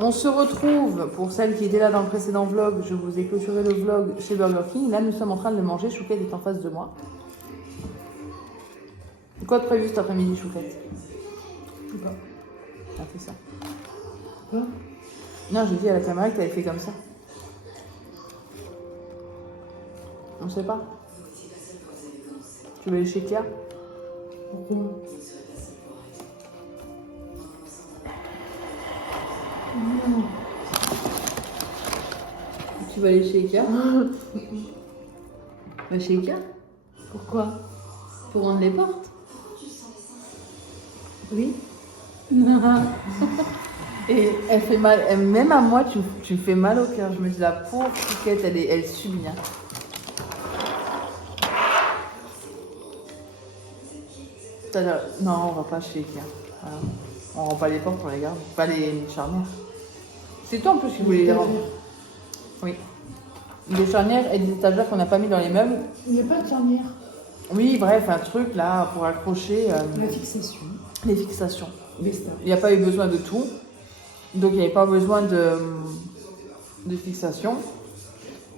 On se retrouve, pour celles qui étaient là dans le précédent vlog, je vous ai clôturé le vlog chez Burger King. Là, nous sommes en train de le manger. Chouquette est en face de moi. Quoi de prévu cet après-midi, Chouquette? Je sais pas. T'as fait ça. Quoi? Non, j'ai dit à la caméra que t'avais fait comme ça. On sait pas. Tu veux aller chez Kia? Pourquoi? Non. Tu vas aller chez Ikea? Va chez Ikea? Pourquoi? Pour rendre les portes? Oui. Et elle fait mal, même à moi, tu fais mal au cœur. Je me dis, la pauvre Chouquette, elle subit. Hein. Non, on va pas chez Ikea. Voilà. On rend pas les portes, on les garde. Pas les charnières. C'est toi en plus qui voulais les rendre. Oui. Des charnières et des étagères qu'on n'a pas mis dans les meubles. Il n'y a pas de charnière. Oui, bref, un truc là pour accrocher. La fixation. Les fixations. Vesta. Il n'y a pas eu besoin de tout. Donc il n'y avait pas besoin de fixation.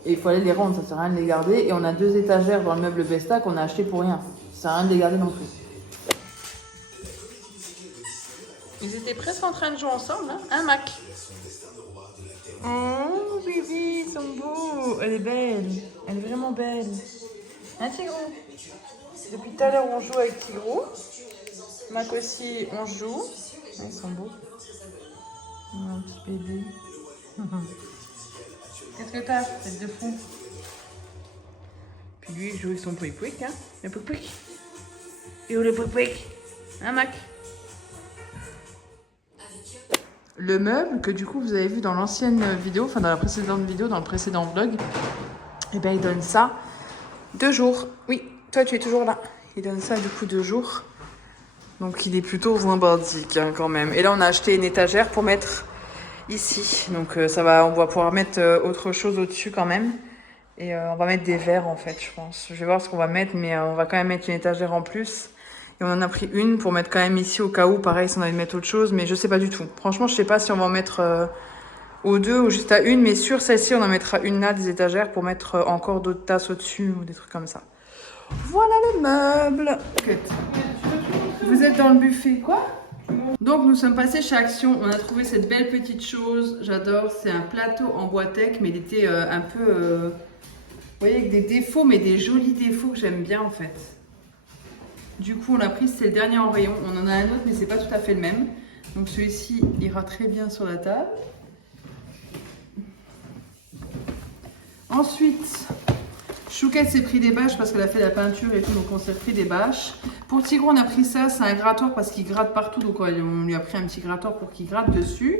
Et il fallait les rendre, ça ne sert à rien de les garder. Et on a 2 étagères dans le meuble Vesta qu'on a acheté pour rien. Ça sert à rien de les garder non plus. Ils étaient presque en train de jouer ensemble, hein, Mac? Oh, bébé, ils sont beaux. Elle est belle. Elle est vraiment belle. Hein, Tigrou? Depuis tout à l'heure, on joue avec Tigrou. Mac aussi, on joue. Ils sont beaux. Mon petit bébé. Qu'est-ce que t'as, tête de fou? Puis lui, il joue avec son pouic-pouic, hein? Le pouic-pouic. Et où le pouic-pouic? Hein, Mac? Le meuble que du coup vous avez vu dans l'ancienne vidéo, enfin dans la précédente vidéo, dans le précédent vlog, et ben il donne ça 2 jours. Oui, toi tu es toujours là. Il donne ça du coup 2 jours. Donc il est plutôt sympathique hein, quand même. Et là on a acheté une étagère pour mettre ici. Donc ça va, on va pouvoir mettre autre chose au-dessus quand même. Et on va mettre des verres en fait, je pense. Je vais voir ce qu'on va mettre, mais on va quand même mettre une étagère en plus. Et on en a pris une pour mettre quand même ici au cas où, pareil, si on allait mettre autre chose, mais je sais pas du tout. Franchement, je sais pas si on va en mettre aux 2 ou juste à une, mais sur celle-ci, on en mettra une là, des étagères, pour mettre encore d'autres tasses au-dessus ou des trucs comme ça. Voilà le meuble. Vous êtes dans le buffet. Quoi? Donc, nous sommes passés chez Action. On a trouvé cette belle petite chose. J'adore. C'est un plateau en bois tech, mais il était un peu... vous voyez, avec des défauts, mais des jolis défauts que j'aime bien en fait. Du coup, on l'a pris, c'est le dernier en rayon. On en a un autre, mais c'est pas tout à fait le même. Donc celui-ci ira très bien sur la table. Ensuite, Chouquette s'est pris des bâches parce qu'elle a fait la peinture et tout, donc on s'est pris des bâches. Pour Tigrou, on a pris ça, c'est un grattoir parce qu'il gratte partout, donc on lui a pris un petit grattoir pour qu'il gratte dessus.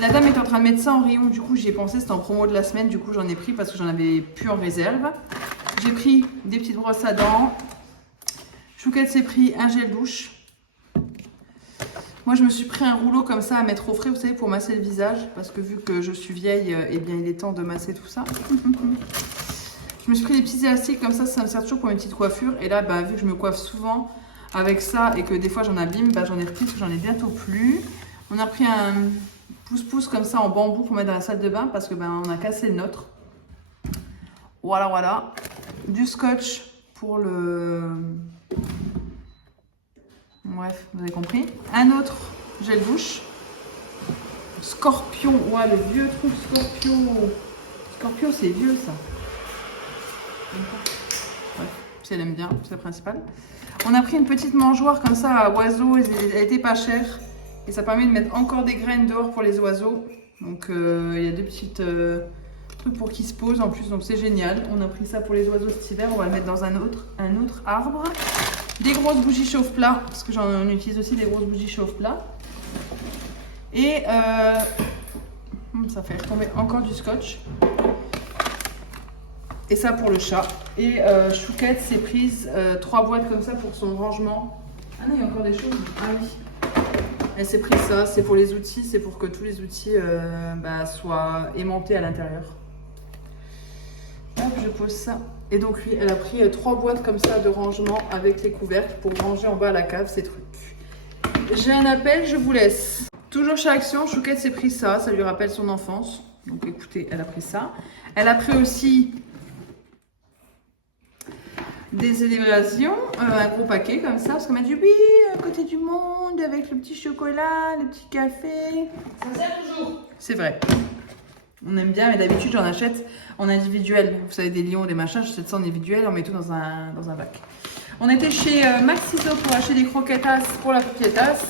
La dame est en train de mettre ça en rayon, du coup j'y ai pensé, c'était en promo de la semaine, du coup j'en ai pris parce que j'en avais plus en réserve. J'ai pris des petites brosses à dents. Chouquette s'est pris un gel douche. Moi, je me suis pris un rouleau comme ça à mettre au frais, vous savez, pour masser le visage. Parce que vu que je suis vieille, eh bien, il est temps de masser tout ça. Je me suis pris des petits élastiques comme ça me sert toujours pour une petite coiffure. Et là, bah, vu que je me coiffe souvent avec ça et que des fois j'en abîme, bah, j'en ai repris parce que j'en ai bientôt plus. On a pris un pouce-pouce comme ça en bambou pour mettre dans la salle de bain parce que bah, on a cassé le nôtre. Voilà, voilà. Du scotch pour le... Bref, vous avez compris. Un autre gel douche. Scorpion. Ouais, le vieux truc Scorpion. Scorpion, c'est vieux ça. Bref, si elle aime bien, c'est le principal. On a pris une petite mangeoire comme ça à oiseaux. Elle était pas chère. Et ça permet de mettre encore des graines dehors pour les oiseaux. Donc il y a 2 petites trucs pour qu'ils se posent en plus. Donc c'est génial. On a pris ça pour les oiseaux cet hiver. On va le mettre dans un autre arbre. Des grosses bougies chauffe-plat, parce que j'en utilise aussi des grosses bougies chauffe-plat. Et ça fait retomber encore du scotch. Et ça pour le chat. Et Chouquette s'est prise 3 boîtes comme ça pour son rangement. Ah non, il y a encore des choses. Ah oui. Elle s'est pris ça, c'est pour les outils, c'est pour que tous les outils soient aimantés à l'intérieur. Hop, je pose ça. Et donc lui, elle a pris 3 boîtes comme ça de rangement avec les couvercles pour ranger en bas à la cave ces trucs. J'ai un appel, je vous laisse. Toujours chez Action, Chouquette s'est pris ça. Ça lui rappelle son enfance. Donc écoutez, elle a pris ça. Elle a pris aussi des élévations, un gros paquet comme ça. Parce qu'elle m'a dit oui, à côté du monde, avec le petit chocolat, le petit café. Ça sert toujours. C'est vrai. On aime bien, mais d'habitude j'en achète en individuel. Vous savez, des lions, des machins, j'achète ça en individuel, on met tout dans un bac. On était chez Maxiso pour acheter des croquetas pour la croquetas.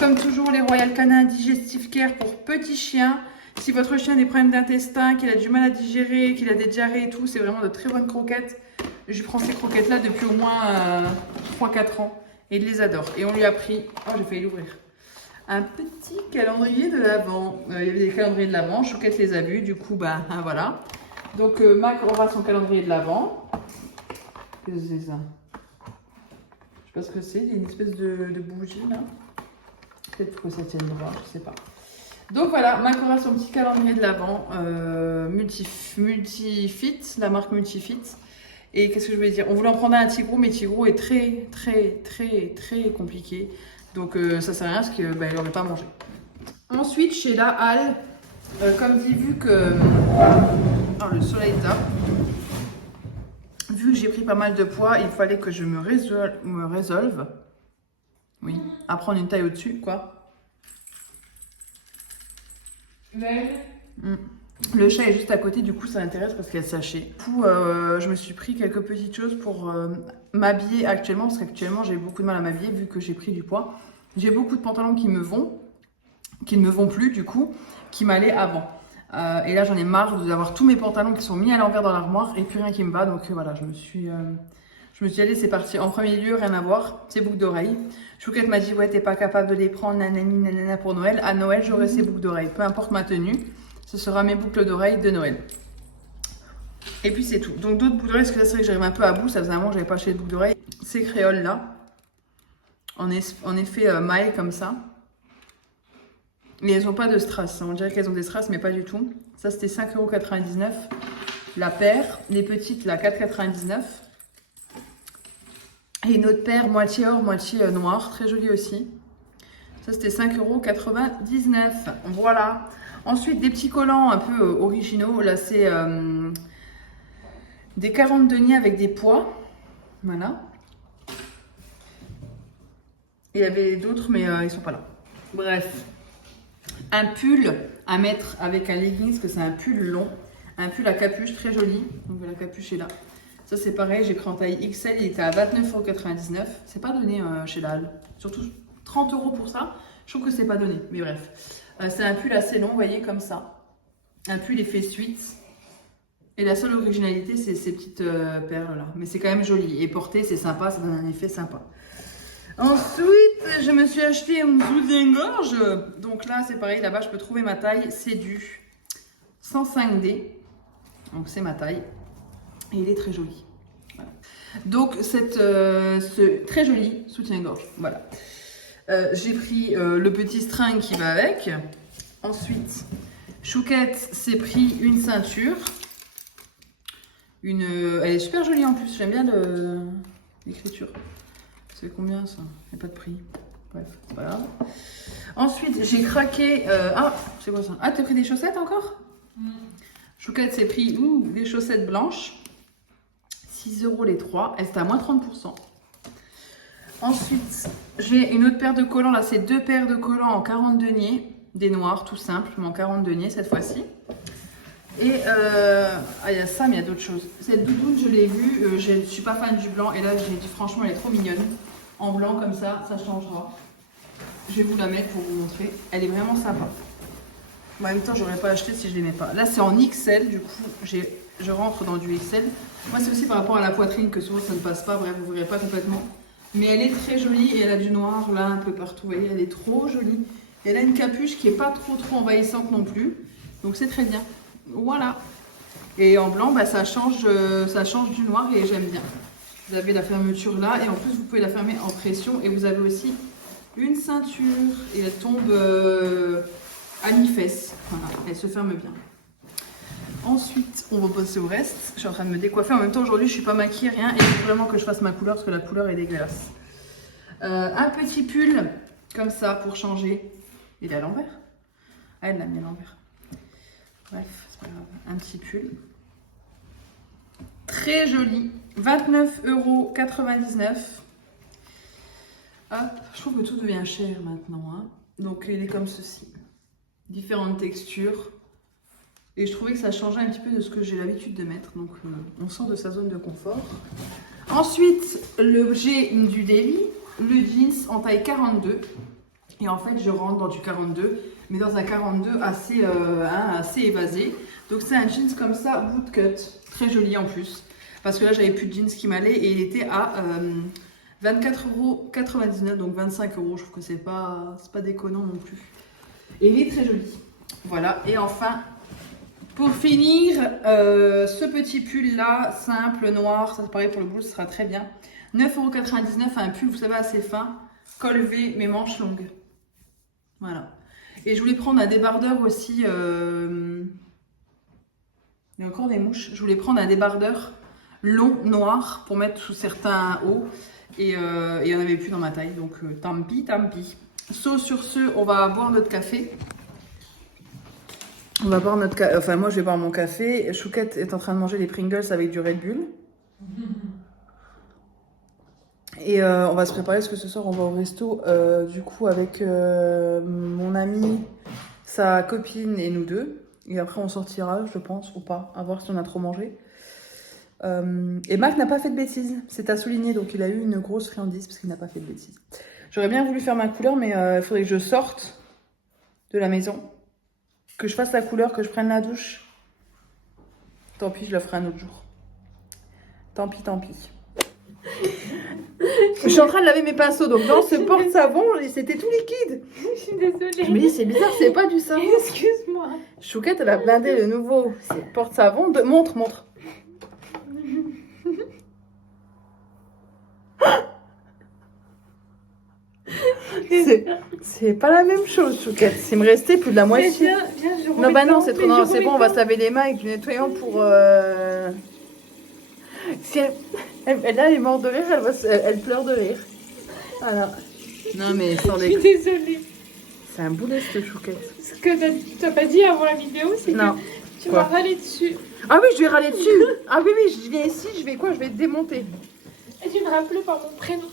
Comme toujours, les Royal Canin Digestive Care pour petits chiens. Si votre chien a des problèmes d'intestin, qu'il a du mal à digérer, qu'il a des diarrhées et tout, c'est vraiment de très bonnes croquettes. Je prends ces croquettes-là depuis au moins 3-4 ans et il les adore. Et on lui a pris, oh j'ai failli l'ouvrir, un petit calendrier de l'Avent. Il y avait des calendriers de l'Avent, Chouquette les a vus, du coup, bah voilà. Donc Mac aura son calendrier de l'Avent. Qu'est-ce que c'est ça? Je sais pas ce que c'est, il y a une espèce de bougie là. Peut-être pour que ça tienne droit, je sais pas. Donc voilà, Mac aura son petit calendrier de l'Avent, Multifit, la marque Multifit. Et qu'est-ce que je voulais dire? On voulait en prendre un à Tigrou, mais Tigrou est très compliqué. Donc ça sert à rien parce qu'il n'aurait pas mangé. Ensuite, chez La Halle, comme dit, vu que le soleil tape, vu que j'ai pris pas mal de poids, il fallait que je me résolve. Oui, à prendre une taille au-dessus, quoi. Le chat est juste à côté, du coup ça m'intéresse parce qu'elle sachait. Du coup, je me suis pris quelques petites choses pour m'habiller actuellement, parce qu'actuellement j'ai beaucoup de mal à m'habiller vu que j'ai pris du poids. J'ai beaucoup de pantalons qui ne me vont plus du coup, qui m'allaient avant. Et là j'en ai marre d'avoir tous mes pantalons qui sont mis à l'envers dans l'armoire et plus rien qui me va. Donc voilà, je me suis dit allez c'est parti. En premier lieu, rien à voir, ces boucles d'oreilles. Chouquette m'a dit ouais t'es pas capable de les prendre nanani nanana pour Noël. À Noël j'aurai ces boucles d'oreilles, peu importe ma tenue. Ce sera mes boucles d'oreilles de Noël. Et puis c'est tout. Donc d'autres boucles d'oreilles, parce que là c'est vrai que j'arrive un peu à bout, ça faisait un moment que j'avais pas acheté de boucles d'oreilles. Ces créoles là, en effet maille comme ça. Mais elles n'ont pas de strass, on dirait qu'elles ont des strass mais pas du tout. Ça c'était 5,99 € la paire. Les petites là 4,99 €. Et une autre paire moitié or, moitié noir, très jolie aussi. Ça c'était 5,99 €. Voilà. Ensuite, des petits collants un peu originaux. Là, c'est des 40 deniers avec des pois. Voilà. Et il y avait d'autres, mais ils sont pas là. Bref. Un pull à mettre avec un legging, parce que c'est un pull long. Un pull à capuche, très joli. Donc, la capuche est là. Ça, c'est pareil. J'ai pris en taille XL. Il était à 29,99 €. C'est pas donné chez la Halle. Surtout 30 € pour ça. Je trouve que c'est pas donné. Mais bref. C'est un pull assez long, vous voyez, comme ça. Un pull effet suite. Et la seule originalité, c'est ces petites perles là. Mais c'est quand même joli. Et porté, c'est sympa, ça donne un effet sympa. Ensuite, je me suis acheté un soutien-gorge. Donc là, c'est pareil, là-bas, je peux trouver ma taille. C'est du 105D. Donc c'est ma taille. Et il est très joli. Voilà. Donc, ce très joli soutien-gorge. Voilà. J'ai pris le petit string qui va avec. Ensuite, Chouquette s'est pris une ceinture. Elle est super jolie en plus. J'aime bien l'écriture. C'est combien ça? Il n'y a pas de prix. Bref, c'est pas grave. Ensuite, j'ai craqué. C'est quoi ça? Ah, t'as pris des chaussettes encore? Chouquette s'est pris des chaussettes blanches. 6 € les 3. Elles étaient à moins 30%. Ensuite, j'ai une autre paire de collants. Là, c'est 2 paires de collants en 40 deniers. Des noirs, tout simple, mais en 40 deniers cette fois-ci. Et il y a ça, mais il y a d'autres choses. Cette doudoune, je l'ai vue. Je ne suis pas fan du blanc. Et là, j'ai dit, franchement, elle est trop mignonne. En blanc, comme ça changera. Je vais vous la mettre pour vous montrer. Elle est vraiment sympa. En même temps, j'aurais pas acheté si je l'aimais pas. Là, c'est en XL. Du coup, je rentre dans du XL. Moi, c'est aussi par rapport à la poitrine que souvent, ça ne passe pas. Bref, vous ne verrez pas complètement. Mais elle est très jolie et elle a du noir là un peu partout. Vous voyez, elle est trop jolie. Et elle a une capuche qui est pas trop envahissante non plus. Donc c'est très bien. Voilà. Et en blanc, bah, ça change du noir et j'aime bien. Vous avez la fermeture là et en plus vous pouvez la fermer en pression. Et vous avez aussi une ceinture et elle tombe à mi-fesse. Voilà, elle se ferme bien. Ensuite, on va passer au reste. Je suis en train de me décoiffer. En même temps, aujourd'hui, je suis pas maquillée, rien. Et il faut vraiment que je fasse ma couleur parce que la couleur est dégueulasse. Un petit pull, comme ça, pour changer. Il est à l'envers. Ah, elle l'a mis à l'envers. Bref, c'est pas grave. Un petit pull. Très joli. 29,99 €. Hop, je trouve que tout devient cher maintenant. Hein. Donc il est comme ceci. Différentes textures. Et je trouvais que ça changeait un petit peu de ce que j'ai l'habitude de mettre. Donc on sort de sa zone de confort. Ensuite, l'objet du daily, le jeans en taille 42. Et en fait, je rentre dans du 42, mais dans un 42 assez, assez évasé. Donc c'est un jeans comme ça, bootcut, très joli en plus. Parce que là, j'avais plus de jeans qui m'allait et il était à 24,99 €, donc 25 €. Je trouve que c'est pas déconnant non plus. Et il est très joli. Voilà, et enfin, pour finir, ce petit pull là, simple, noir, ça pareil pour le bout, ce sera très bien. 9,99 €, un pull, vous savez, assez fin, col V, mais manches longues. Voilà. Et je voulais prendre un débardeur aussi. Il y a encore des mouches. Je voulais prendre un débardeur long, noir, pour mettre sous certains hauts. Et il n'y en avait plus dans ma taille. Donc tant pis, tant pis. Sur ce, on va boire notre café. On va boire notre café. Enfin, moi, je vais boire mon café. Chouquette est en train de manger les Pringles avec du Red Bull. Et on va se préparer parce que ce soir on va au resto du coup avec mon ami, sa copine et nous deux. Et après on sortira, je pense, ou pas, à voir si on a trop mangé. Et Marc n'a pas fait de bêtises, c'est à souligner, donc il a eu une grosse friandise parce qu'il n'a pas fait de bêtises. J'aurais bien voulu faire ma couleur, mais il faudrait que je sorte de la maison, que je fasse la couleur, que je prenne la douche. Tant pis, je la ferai un autre jour. Tant pis, tant pis. Je suis en train de laver mes pinceaux, donc dans ce porte-savon, c'était tout liquide. Je suis désolée. Je me dis, c'est bizarre, c'est pas du savon. Excuse-moi. Chouquette, elle a blindé le nouveau porte-savon. Montre. C'est pas la même chose, Chouquette. Il me restait plus de la moitié. Non, bah non, c'est trop. Non, c'est bon, on va se laver les mains avec du nettoyant pour. Si elle est morte de rire, elle pleure de rire. Voilà. Non, mais sans Je suis désolée. C'est un boulet, cette Chouquette. Ce que t'as pas dit avant la vidéo, c'est que tu m'as râlé dessus. Ah oui, je vais râler dessus. Ah oui, je viens ici, je vais quoi? Je vais te démonter. Et tu me rappelles par mon prénom.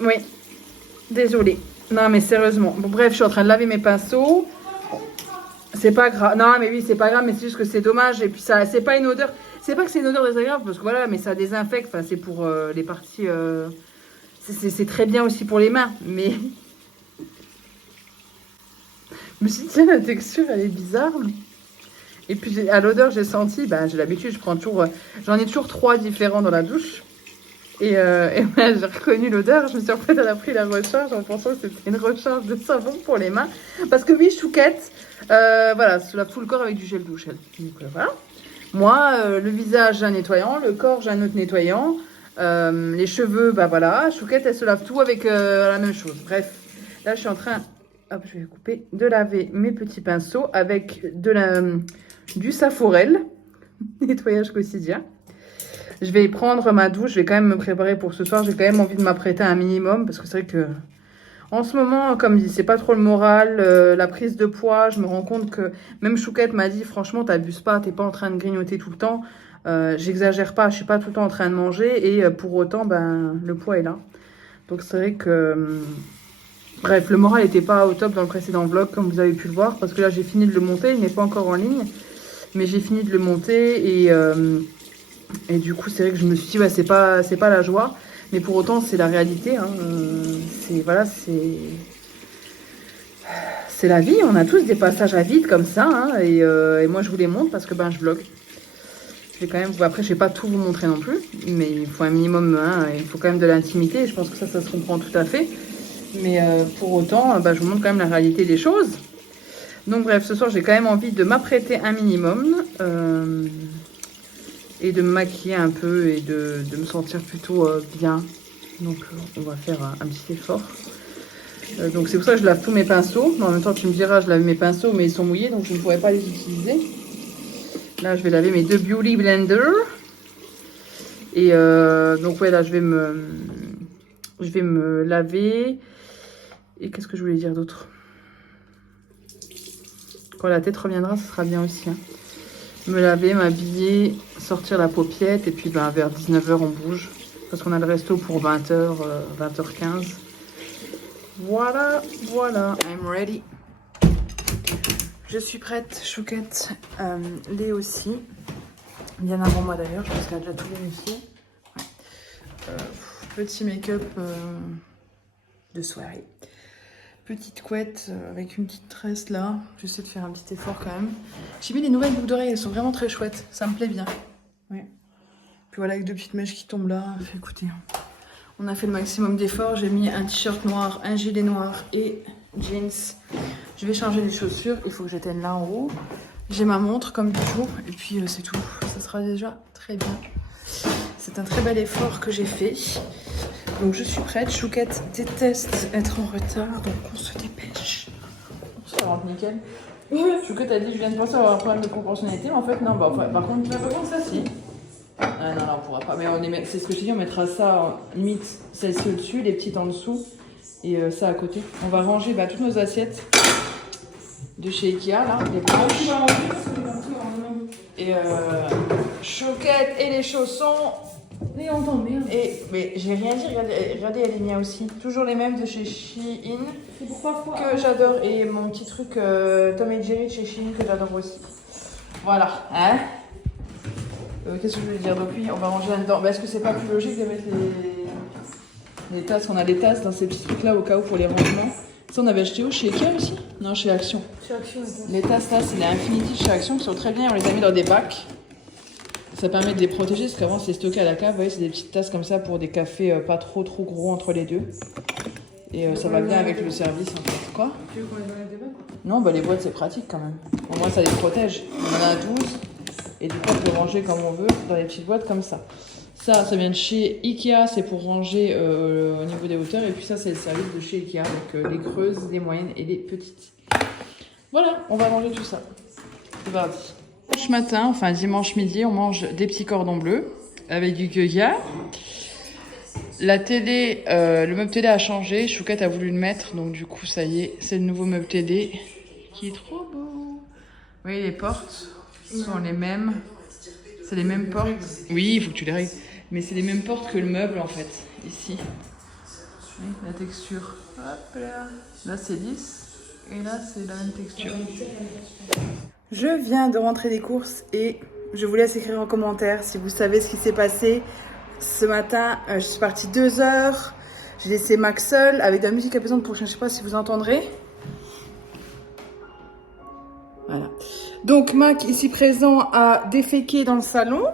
Oui. Désolée. Non, mais sérieusement. Bon, bref, je suis en train de laver mes pinceaux. C'est pas grave. Non, mais oui, c'est pas grave, mais c'est juste que c'est dommage. Et puis, ça, c'est pas une odeur. C'est pas que c'est une odeur désagréable, parce que voilà, mais ça désinfecte. Enfin, c'est pour les parties. C'est très bien aussi pour les mains. Mais. Je me suis dit, tiens, la texture, elle est bizarre. Et puis, à l'odeur, j'ai senti. Ben, j'ai l'habitude, je prends toujours. J'en ai toujours 3 différents dans la douche. Et ben, j'ai reconnu l'odeur. Je me suis en fait, elle a pris la recharge en pensant que c'était une recharge de savon pour les mains. Parce que oui, Chouquette, voilà, sous la full corps avec du gel douche. Donc voilà. Moi, le visage, j'ai un nettoyant. Le corps, j'ai un autre nettoyant. Les cheveux, bah voilà. Chouquette, elle se lave tout avec la même chose. Bref, là, je suis en train, hop, je vais couper, de laver mes petits pinceaux avec du Saforel, nettoyage quotidien. Je vais prendre ma douche, je vais quand même me préparer pour ce soir. J'ai quand même envie de m'apprêter un minimum parce que c'est vrai que en ce moment, comme je dis, c'est pas trop le moral, la prise de poids. Je me rends compte que même Chouquette m'a dit, franchement, t'abuses pas, t'es pas en train de grignoter tout le temps. J'exagère pas, je suis pas tout le temps en train de manger et pour autant, ben, le poids est là. Donc c'est vrai que, bref, le moral n'était pas au top dans le précédent vlog, comme vous avez pu le voir, parce que là j'ai fini de le monter, il n'est pas encore en ligne, mais j'ai fini de le monter et du coup, c'est vrai que je me suis dit, ouais, c'est pas la joie. Mais pour autant, c'est la réalité. Hein. Voilà, c'est la vie. On a tous des passages à vide comme ça. Hein. Et moi, je vous les montre parce que ben, je vlog. Je vais quand même. Après, je vais pas tout vous montrer non plus. Mais il faut un minimum. Hein, il faut quand même de l'intimité. Je pense que ça se comprend tout à fait. Mais pour autant, ben, je vous montre quand même la réalité des choses. Donc, bref, ce soir, j'ai quand même envie de m'apprêter un minimum. Et de me maquiller un peu et de me sentir plutôt bien. Donc on va faire un petit effort. Donc c'est pour ça que je lave tous mes pinceaux. Mais en même temps tu me diras, je lave mes pinceaux mais ils sont mouillés donc je ne pourrais pas les utiliser. Là je vais laver mes 2 Beauty Blender. Et donc ouais là je vais me laver. Et qu'est-ce que je voulais dire d'autre? Quand la tête reviendra, ce sera bien aussi. Hein. Me laver, m'habiller, sortir la paupiette. Et puis ben, vers 19h, on bouge. Parce qu'on a le resto pour 20h, 20h15. Voilà, voilà. I'm ready. Je suis prête, Chouquette. Lé aussi. Bien avant moi d'ailleurs, je pense qu'elle a déjà tout vérifié. Ouais. Petit make-up de soirée. Petite couette avec une petite tresse là. J'essaie de faire un petit effort quand même. J'ai mis les nouvelles boucles d'oreilles, elles sont vraiment très chouettes. Ça me plaît bien. Ouais. Puis voilà, avec deux petites mèches qui tombent là. Écoutez, on a fait le maximum d'efforts. J'ai mis un t-shirt noir, un gilet noir et jeans. Je vais changer les chaussures. Il faut que j'éteigne là en haut. J'ai ma montre comme toujours. Et puis c'est tout. Ça sera déjà très bien. C'est un très bel effort que j'ai fait. Donc je suis prête. Chouquette déteste être en retard. Donc on se dépêche. Ça rentre nickel. Chouquette a dit je viens de penser avoir un problème de proportionnalité. Mais en fait non. Bah, par contre ça si. Ah non, on pourra pas. Mais c'est ce que je t'ai dit, on mettra ça limite celle-ci au-dessus, les petites en dessous et ça à côté. On va ranger toutes nos assiettes de chez Ikea là, les blanches. Et Chouquette et les chaussons. Mais on t'emmerde. Mais j'ai rien dit, regardez Alinia aussi. Toujours les mêmes de chez Shein. C'est pourquoi que j'adore. Et mon petit truc Tom et Jerry de chez Shein que j'adore aussi. Voilà. Hein? Qu'est-ce que je voulais dire? Donc oui, on va ranger là-dedans. Est-ce que c'est pas plus logique de mettre les tasses? On a les tasses dans ces petits trucs-là au cas où pour les rangements. Ça, on avait acheté où? Chez Ikea aussi? Non, chez Action. Chez Action, les tasses là, c'est les Infinity chez Action qui sont très bien. On les a mis dans des bacs. Ça permet de les protéger parce qu'avant c'est stocké à la cave. Vous voyez, c'est des petites tasses comme ça pour des cafés pas trop gros entre les deux. Et ça va bien avec le service en fait. Quoi? Tu veux qu'on les enlève des bacs? Non, les boîtes c'est pratique quand même. Au moins ça les protège. On en a 12. Et du coup, on peut ranger comme on veut dans les petites boîtes comme ça. Ça vient de chez Ikea, c'est pour ranger au niveau des hauteurs. Et puis ça, c'est le service de chez Ikea. Donc les creuses, les moyennes et les petites. Voilà, on va ranger tout ça. C'est parti. Dimanche matin, enfin dimanche midi, on mange des petits cordons bleus avec du gueuillard. La télé, le meuble télé a changé. Chouquette a voulu le mettre. Donc du coup, ça y est, c'est le nouveau meuble télé qui est trop beau. Vous voyez les portes sont les mêmes. C'est les mêmes portes. Oui, il faut que tu les règles. Mais c'est les mêmes portes que le meuble en fait. Ici. Oui, la texture. Hop là. Là c'est lisse. Et là c'est la même texture. Je viens de rentrer des courses et je vous laisse écrire en commentaire si vous savez ce qui s'est passé. Ce matin, je suis partie 2 heures. J'ai laissé Max seul avec de la musique apaisante pour je ne sais pas si vous entendrez. Voilà. Donc Mac, ici présent, a déféqué dans le salon.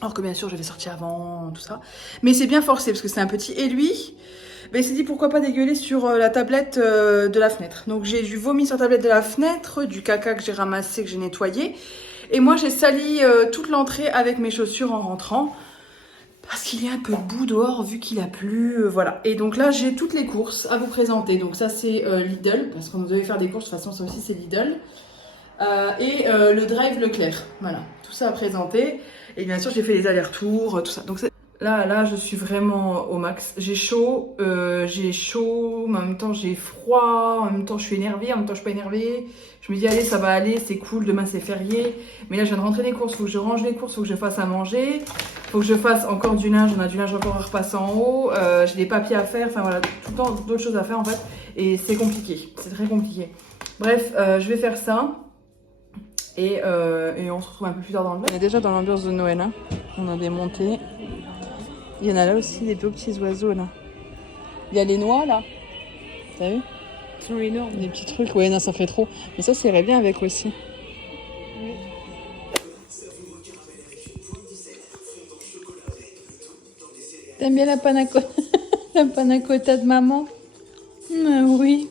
Alors que bien sûr, j'avais sorti avant, tout ça. Mais c'est bien forcé parce que c'est un petit. Et lui, il s'est dit pourquoi pas dégueuler sur la tablette de la fenêtre. Donc j'ai du vomi sur la tablette de la fenêtre, du caca que j'ai ramassé, que j'ai nettoyé. Et moi, j'ai sali toute l'entrée avec mes chaussures en rentrant. Parce qu'il y a un peu de boue dehors vu qu'il a plu, voilà. Et donc là, j'ai toutes les courses à vous présenter. Donc ça, c'est Lidl, parce qu'on devait faire des courses. De toute façon, ça aussi, c'est Lidl. Et le drive Leclerc, voilà. Tout ça à présenter. Et bien sûr, j'ai fait les allers-retours, tout ça. Donc là, je suis vraiment au max. J'ai chaud, mais en même temps, j'ai froid. En même temps, je suis énervée, en même temps, je suis pas énervée. Je me dis, allez, ça va aller, c'est cool, demain, c'est férié. Mais là, je viens de rentrer des courses, faut que je range les courses, faut que je fasse à manger. Faut que je fasse encore du linge, on a du linge encore à repasser en haut. J'ai des papiers à faire, enfin voilà, tout le temps d'autres choses à faire en fait. Et c'est compliqué, c'est très compliqué. Bref, je vais faire ça. Et on se retrouve un peu plus tard dans le vlog. On est déjà dans l'ambiance de Noël, hein. On a des montées. Il y en a là aussi, des petits oiseaux là. Il y a les noix là. T'as vu? Ils sont énormes. Des petits trucs, ouais, non, ça fait trop. Mais ça irait bien avec aussi. Oui. T'aimes bien la panna cotta la panna cotta de maman? Oui.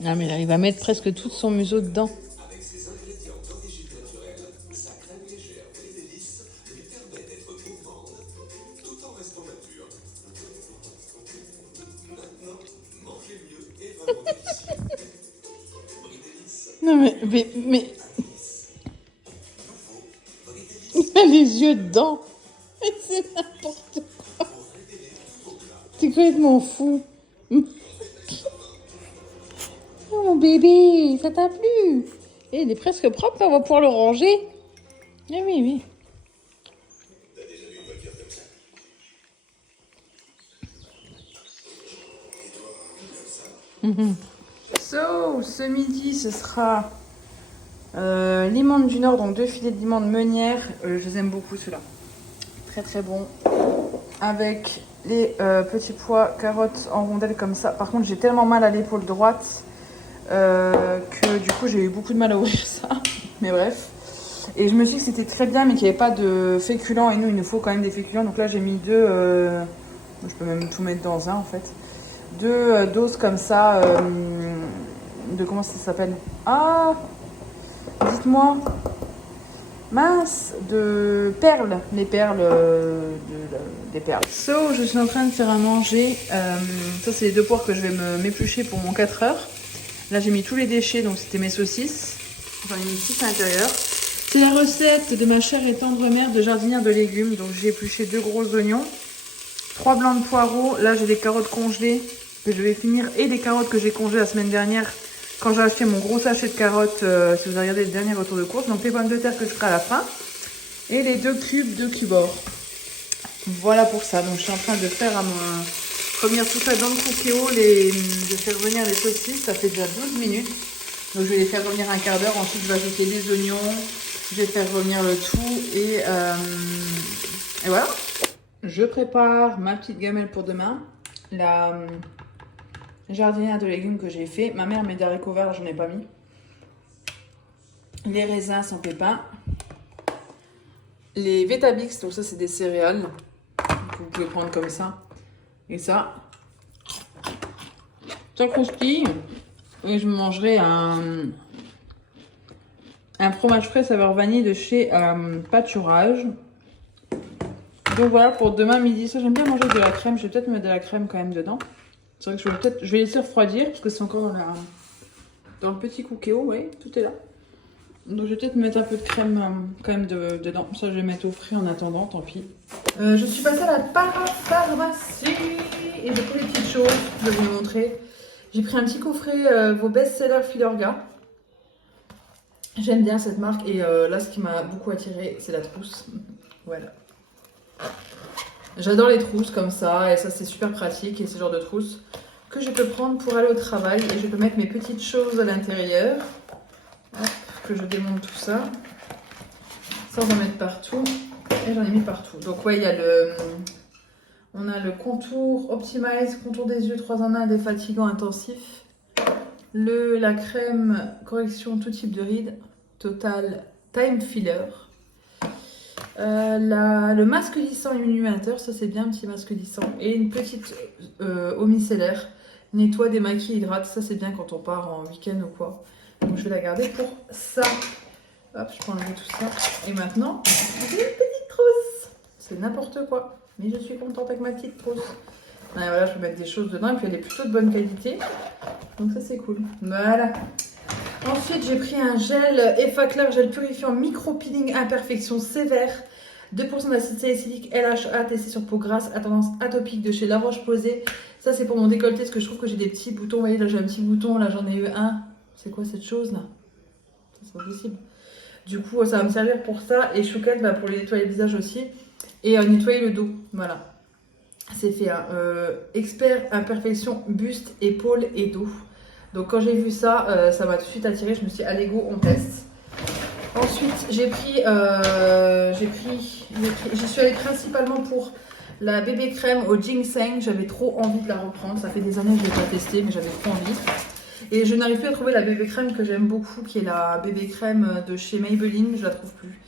Non mais là, il va mettre presque tout son museau dedans. Non mais... Il a les yeux dedans. C'est n'importe quoi. T'es complètement fou. On mon bébé, ça t'a plu? Et il est presque propre, on va pouvoir le ranger. Ah oui, oui. So, ce midi, ce sera limande du Nord, donc 2 filets de limande meunière. Je les aime beaucoup, ceux-là. Très très bon. Avec les petits pois, carottes en rondelles comme ça. Par contre, j'ai tellement mal à l'épaule droite que du coup, j'ai eu beaucoup de mal à ouvrir ça. Mais bref. Et je me suis dit que c'était très bien, mais qu'il n'y avait pas de féculents. Et nous, il nous faut quand même des féculents. Donc là, j'ai mis 2... je peux même tout mettre dans un, en fait. 2 doses comme ça de... Comment ça s'appelle? Ah, dites-moi. Mince, de perles, les perles, des perles. So, je suis en train de faire à manger. Ça, c'est les 2 poires que je vais m'éplucher pour mon 4 heures. Là, j'ai mis tous les déchets, donc c'était mes saucisses. J'en ai mis 6 à l'intérieur. C'est la recette de ma chère et tendre mère de jardinière de légumes. Donc, j'ai épluché 2 gros oignons, 3 blancs de poireaux. Là, j'ai des carottes congelées que je vais finir et des carottes que j'ai congelées la semaine dernière. Quand j'ai acheté mon gros sachet de carottes, si vous avez regardé le dernier retour de course. Donc les pommes de terre que je ferai à la fin. Et les 2 cubes de cubord. Voilà pour ça. Donc je suis en train de faire revenir tout ça dans le cookéo. Je vais faire revenir les saucisses. Ça fait déjà 12 minutes. Donc je vais les faire revenir un quart d'heure. Ensuite je vais ajouter les oignons. Je vais faire revenir le tout. Et voilà. Je prépare ma petite gamelle pour demain. La... jardinière de légumes que j'ai fait. Ma mère met des haricots verts, j'en ai pas mis. Les raisins sans pépins. Les Vétabix, donc ça c'est des céréales. Vous pouvez prendre comme ça. Et ça. Ça croustille. Et je mangerai un fromage frais saveur vanille de chez Pâturage. Donc voilà pour demain midi. Ça j'aime bien manger de la crème. Je vais peut-être mettre de la crème quand même dedans. C'est vrai que je vais laisser refroidir parce que c'est encore dans le petit cookéo, oui, tout est là. Donc je vais peut-être mettre un peu de crème quand même dedans. Ça je vais mettre au frais en attendant, tant pis. Je suis passée à la pharmacie et j'ai pris des petites choses, je vais vous montrer. J'ai pris un petit coffret vos best-sellers Filorga. J'aime bien cette marque et là ce qui m'a beaucoup attiré c'est la trousse. Voilà. J'adore les trousses comme ça et ça c'est super pratique et c'est le genre de trousse que je peux prendre pour aller au travail et je peux mettre mes petites choses à l'intérieur. Que je démonte tout ça sans en mettre partout et j'en ai mis partout. Donc ouais, il y a on a le contour Optimize, contour des yeux 3 en 1 défatigant intensif. La crème correction tout type de rides Total Time Filler. Le masque lissant illuminateur, ça c'est bien, un petit masque lissant. Et une petite eau micellaire, nettoie, démaquille, hydrate. Ça c'est bien quand on part en week-end ou quoi. Donc je vais la garder pour ça. Hop, je peux enlever tout ça. Et maintenant, j'ai une petite trousse. C'est n'importe quoi. Mais je suis contente avec ma petite trousse. Et voilà, je peux mettre des choses dedans. Et puis elle est plutôt de bonne qualité. Donc ça c'est cool. Voilà. Ensuite, j'ai pris un gel Effaclar, gel purifiant micro-peeling imperfection sévère. 2% d'acide salicylique LHA testé sur peau grasse à tendance atopique de chez La Roche-Posay. Ça, c'est pour mon décolleté parce que je trouve que j'ai des petits boutons. Vous voyez, là, j'ai un petit bouton. Là, j'en ai eu un. C'est quoi cette chose là? C'est pas possible. Du coup, ça va me servir pour ça. Et chouquette pour les nettoyer le visage aussi. Et nettoyer le dos. Voilà. C'est fait. Expert imperfection buste, épaules et dos. Donc quand j'ai vu ça, ça m'a tout de suite attiré. Je me suis dit, allez go, on teste. Ensuite, j'y suis allée principalement pour la bébé crème au ginseng. J'avais trop envie de la reprendre. Ça fait des années que je ne l'ai pas testée, mais j'avais trop envie. Et je n'arrive plus à trouver la bébé crème que j'aime beaucoup, qui est la bébé crème de chez Maybelline. Je la trouve plus.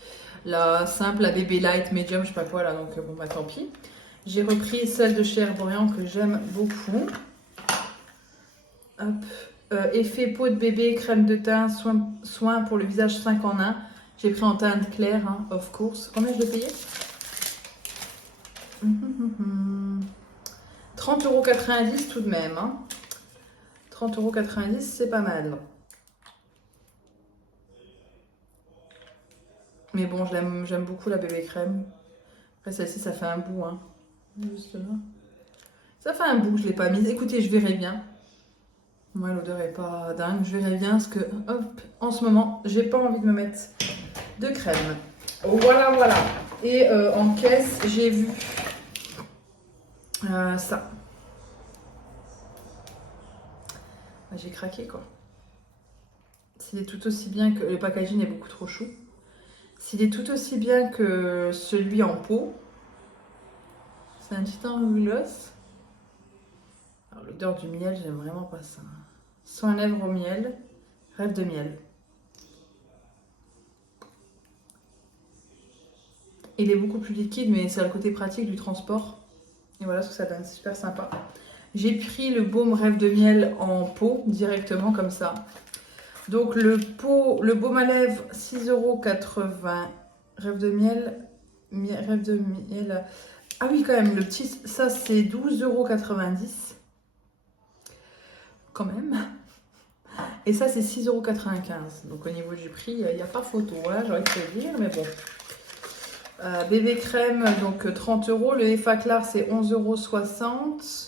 La simple, la bébé light, medium, je sais pas quoi là. Donc bon, bah tant pis. J'ai repris celle de chez Herborian que j'aime beaucoup. Hop. Effet peau de bébé, crème de teint, soin pour le visage 5 en 1. J'ai pris en teinte claire, hein, of course. Combien je l'ai payé? 30,90 € tout de même. Hein. 30,90 €, c'est pas mal. Mais bon, j'aime beaucoup la bébé crème. Après, celle-ci, ça fait un bout. Hein. Juste là. Ça fait un bout que je ne l'ai pas mise. Écoutez, je verrai bien. Moi, l'odeur est pas dingue. Je verrai bien parce que, hop, en ce moment, j'ai pas envie de me mettre de crème. Voilà, voilà. Et en caisse, j'ai vu ça. J'ai craqué, quoi. S'il est tout aussi bien que... Le packaging est beaucoup trop chou. S'il est tout aussi bien que celui en pot, c'est un petit gloss. Alors, l'odeur du miel, j'aime vraiment pas ça. Soin lèvres au miel, rêve de miel. Il est beaucoup plus liquide, mais c'est le côté pratique du transport. Et voilà ce que ça donne, c'est super sympa. J'ai pris le baume rêve de miel en pot, directement comme ça. Donc le baume à lèvres, 6,80 €. Rêve de miel, rêve de miel. Ah oui, quand même, le petit, ça c'est 12,90 € quand même. Et ça c'est 6,95 €. Donc au niveau du prix, il n'y a pas photo, hein, j'aurais pu le dire, mais bon. Bébé crème, donc 30 €. Le Effaclar, c'est 11,60 €.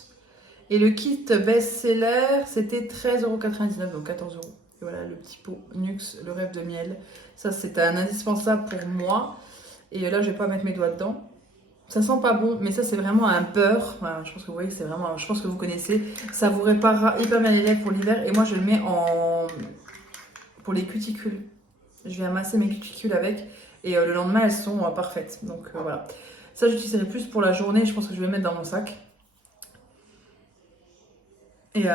Et le kit best-seller, c'était 13,99 €, donc 14 €. Et voilà, le petit pot Nuxe, le rêve de miel. Ça, c'est un indispensable pour moi. Et là, je vais pas mettre mes doigts dedans. Ça sent pas bon, mais ça, c'est vraiment un beurre. Voilà, je pense que vous voyez, c'est vraiment... Je pense que vous connaissez. Ça vous répare hyper bien les lèvres pour l'hiver. Et moi, je le mets en... pour les cuticules. Je vais amasser mes cuticules avec. Et le lendemain, elles sont parfaites. Donc voilà. Ça, j'utiliserai plus pour la journée. Je pense que je vais le mettre dans mon sac. Et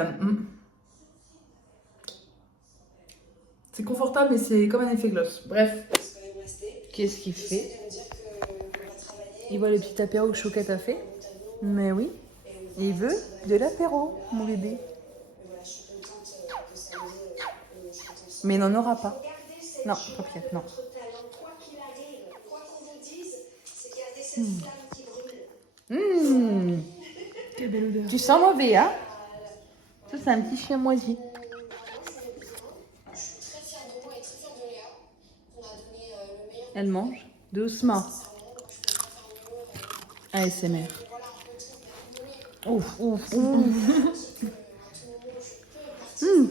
c'est confortable, mais c'est comme un effet gloss. Bref. Qu'est-ce qu'il fait? Il voit le petit apéro que Chouquette a fait. Mais oui. Il veut de l'apéro, mon bébé. Mais il n'en aura pas. Non, Papiette, non. Quelle belle odeur. Tu sens mauvais, hein? Ça, c'est un petit chien moisi. Elle mange doucement. ASMR. Ouf, ouf, ouf.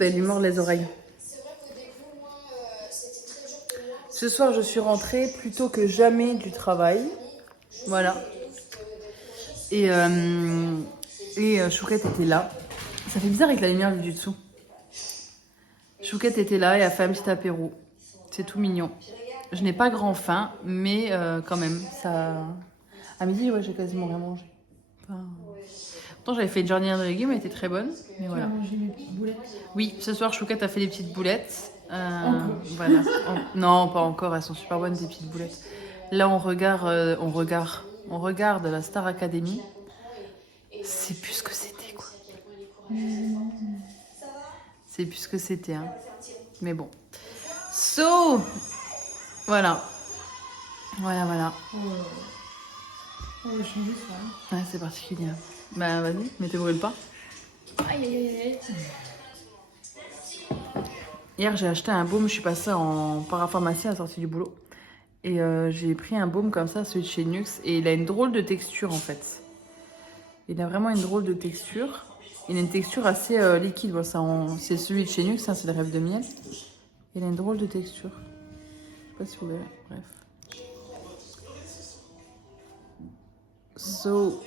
Elle lui mord les oreilles. Ce soir, je suis rentrée plus tôt que jamais du travail. Voilà. Et Chouquette était là. Ça fait bizarre avec la lumière du dessous. Chouquette était là et a fait un petit apéro. C'est tout mignon. Je n'ai pas grand faim, mais quand même, ça... À midi, ouais, j'ai quasiment rien mangé. Enfin... Pourtant, j'avais fait une jardinière de légumes, elle était très bonne. Mais voilà. Tu as mangé mes boulettes? Oui, ce soir, Chouquette a fait des petites boulettes. Voilà. Non, pas encore, elles sont super bonnes, des petites boulettes. Là, on regarde la Star Academy. C'est plus ce que c'était, quoi. C'est plus ce que c'était, hein. Mais bon. So, voilà. Voilà, voilà. On va changer ça. Ouais, c'est particulier. Bah, vas-y, mettez-vous le pas. Aïe, aïe, aïe. Hier, j'ai acheté un baume. Je suis passée en parapharmacie à la sortie du boulot. Et j'ai pris un baume comme ça, celui de chez Nuxe. Et il a une drôle de texture, en fait. Il a vraiment une drôle de texture. Il a une texture assez liquide. Bon, c'est celui de chez Nuxe, hein, c'est le rêve de miel. Il a une drôle de texture. Je sais pas si vous verrez. Bref. So,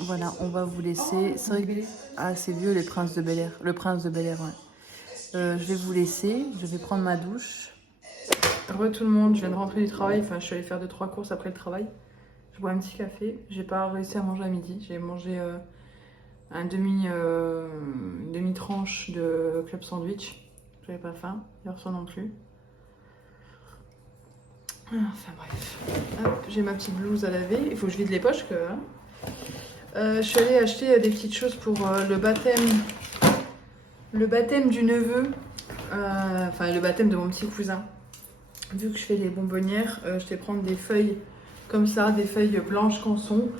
voilà, on va vous laisser. C'est vrai que... Ah, c'est vieux, les Princes de Bel-Air. Le Prince de Bel-Air, ouais. Je vais vous laisser. Je vais prendre ma douche. Re tout le monde, je viens de rentrer du travail. Enfin, je suis allée faire 2-3 courses après le travail. Je bois un petit café. J'ai pas réussi à manger à midi. J'ai mangé une demi-tranche de club sandwich. J'avais pas faim. Hier soir non plus. Enfin bref. Hop, j'ai ma petite blouse à laver. Il faut que je vide les poches. Je suis allée acheter des petites choses pour le baptême. Le baptême du neveu. Enfin, le baptême de mon petit cousin. Vu que je fais les bonbonnières, je vais prendre des feuilles comme ça, des feuilles blanches canson.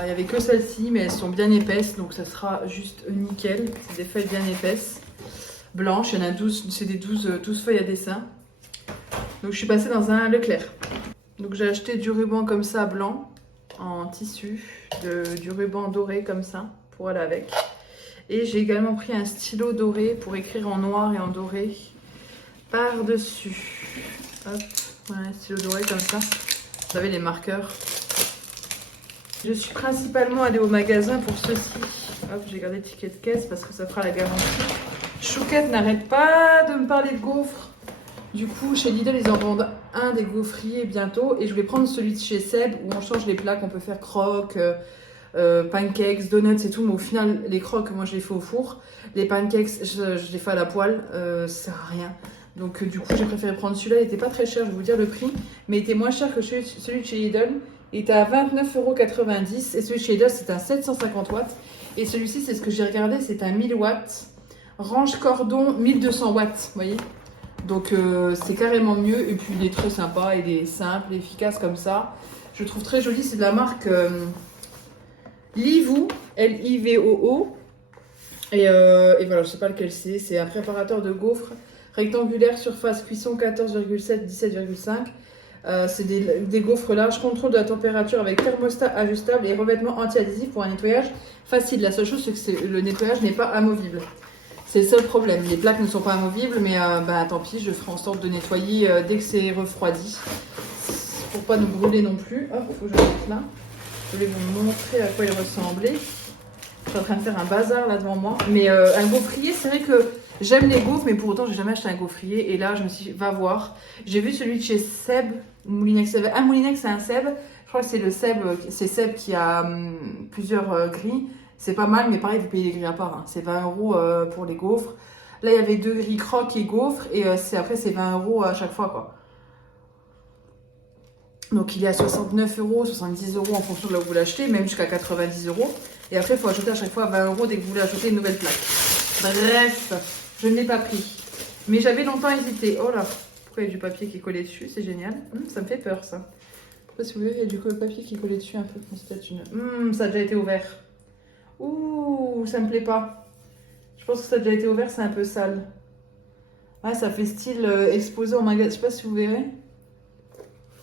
Il n'y avait que celles-ci, mais elles sont bien épaisses, donc ça sera juste nickel. C'est des feuilles bien épaisses, blanches. Il y en a 12, c'est des 12 feuilles à dessin. Donc je suis passée dans un Leclerc. Donc j'ai acheté du ruban comme ça, blanc, en tissu, du ruban doré comme ça, pour aller avec. Et j'ai également pris un stylo doré pour écrire en noir et en doré par-dessus. Hop, voilà un stylo doré comme ça. Vous savez, les marqueurs. Je suis principalement allée au magasin pour ceci. Hop, j'ai gardé le ticket de caisse parce que ça fera la garantie. Chouquette n'arrête pas de me parler de gaufres. Du coup, chez Lidl, ils en vendent un des gaufriers bientôt. Et je vais prendre celui de chez Seb où on change les plats, qu'on peut faire croques, pancakes, donuts et tout. Mais au final, les croques, moi, je les fais au four. Les pancakes, je les fais à la poêle. Ça sert à rien. Donc, du coup, j'ai préféré prendre celui-là. Il n'était pas très cher, je vais vous dire le prix. Mais il était moins cher que celui de chez Lidl. Il était à 29,90 € et celui de chez Lidl, c'est un 750 watts. Et celui-ci, c'est ce que j'ai regardé, c'est un 1000 watts. Range cordon, 1200 watts, vous voyez. Donc, c'est carrément mieux. Et puis, il est très sympa, il est simple, efficace comme ça. Je trouve très joli, c'est de la marque Livoo, Livoo. Et voilà, je sais pas lequel c'est. C'est un préparateur de gaufres rectangulaire, surface cuisson 14,7, 17,5. C'est des gaufres larges, contrôle de la température avec thermostat ajustable et revêtement anti-adhésif pour un nettoyage facile. La seule chose, c'est que le nettoyage n'est pas amovible. C'est le seul problème. Les plaques ne sont pas amovibles, mais tant pis, je ferai en sorte de nettoyer dès que c'est refroidi. Pour pas nous brûler non plus. Hop, il faut que je le mette là. Je vais vous montrer à quoi il ressemblait. Je suis en train de faire un bazar là devant moi. Mais un gaufrier, c'est vrai que j'aime les gaufres, mais pour autant, j'ai jamais acheté un gaufrier. Et là, je me suis dit, va voir. J'ai vu celui de chez Seb, Moulinex. Un Moulinex, c'est un Seb. Je crois que c'est le Seb, c'est Seb qui a plusieurs grilles. C'est pas mal, mais pareil, vous payez les grilles à part. Hein. C'est 20 € pour les gaufres. Là, il y avait 2 grilles croques et gaufres. Et après, c'est 20 € à chaque fois, quoi. Donc, il est à 69 €, 70 € en fonction de là où vous l'achetez, même jusqu'à 90 €. Et après, il faut ajouter à chaque fois 20 € dès que vous voulez ajouter une nouvelle plaque. Bref, je ne l'ai pas pris. Mais j'avais longtemps hésité. Oh là, pourquoi il y a du papier qui est collé dessus? C'est génial. Ça me fait peur, ça. Pourquoi, si vous voulez, il y a du papier qui est collé dessus un peu. C'est peut-être une... ça a déjà été ouvert. Ouh, ça me plaît pas. Je pense que ça a déjà été ouvert, c'est un peu sale. Ouais, ça fait style exposé en magasin. Je sais pas si vous verrez.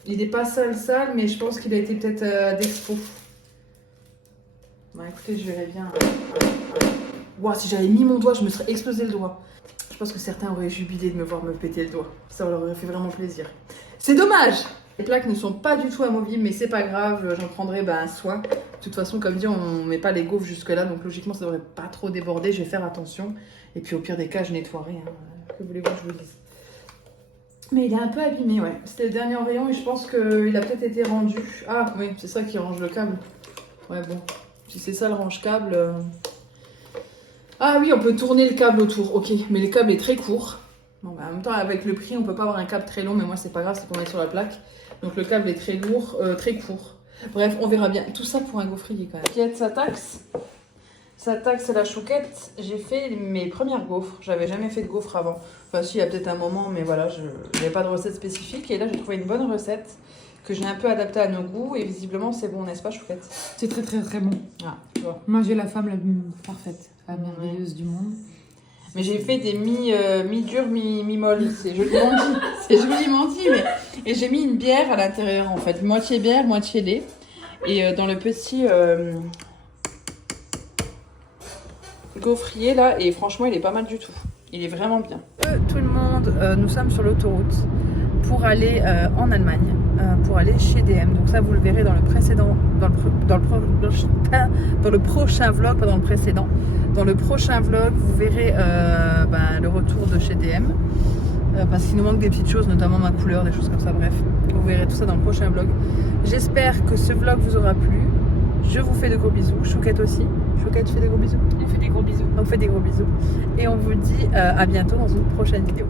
Il n'est pas sale, mais je pense qu'il a été peut-être d'expo. Bon, écoutez, je verrai bien. Wow, si j'avais mis mon doigt, je me serais explosé le doigt. Je pense que certains auraient jubilé de me voir me péter le doigt. Ça leur aurait fait vraiment plaisir. C'est dommage! Les plaques ne sont pas du tout amovibles, mais c'est pas grave, j'en prendrai un soin. De toute façon, comme dit, on met pas les gaufres jusque-là, donc logiquement, ça devrait pas trop déborder. Je vais faire attention. Et puis, au pire des cas, je nettoierai. Hein. Que voulez-vous que je vous dise? Mais il est un peu abîmé, ouais. C'était le dernier rayon et je pense qu'il a peut-être été rendu. Ah oui, c'est ça qui range le câble. Ouais, bon. Si c'est ça le range-câble... Ah oui, on peut tourner le câble autour. Ok, mais le câble est très court. Bon, en même temps, avec le prix, on peut pas avoir un câble très long, mais moi, c'est pas grave, c'est pour mettre sur la plaque. Donc le câble est très lourd, très court. Bref, on verra bien. Tout ça pour un gaufrier, quand même. Piette, sa taxe. Sa taxe, c'est la chouquette. J'ai fait mes premières gaufres. J'avais jamais fait de gaufres avant. Enfin, si, il y a peut-être un moment, mais voilà, je n'avais pas de recette spécifique. Et là, j'ai trouvé une bonne recette que j'ai un peu adaptée à nos goûts. Et visiblement, c'est bon, n'est-ce pas, chouquette? C'est très, très, très bon. Ah, tu vois. Moi, j'ai la femme la plus parfaite, la merveilleuse du monde. Mais j'ai fait des mi-durs, mi-molles. C'est joliment dit. C'est joliment dit, mais... Et j'ai mis une bière à l'intérieur, en fait. Moitié bière, moitié lait. Et dans le petit... gaufrier là, et franchement il est pas mal du tout, il est vraiment bien. Tout le monde, nous sommes sur l'autoroute pour aller en Allemagne, pour aller chez DM. Donc ça vous le verrez dans le précédent, dans le prochain vlog, pas dans le précédent. Dans le prochain vlog vous verrez le retour de chez DM, parce qu'il nous manque des petites choses, notamment ma couleur, des choses comme ça. Bref, vous verrez tout ça dans le prochain vlog. J'espère que ce vlog vous aura plu. Je vous fais de gros bisous, Chouquette aussi. Chouquette, tu fais des gros bisous? On fait des gros bisous. On fait des gros bisous. Et on vous dit à bientôt dans une prochaine vidéo.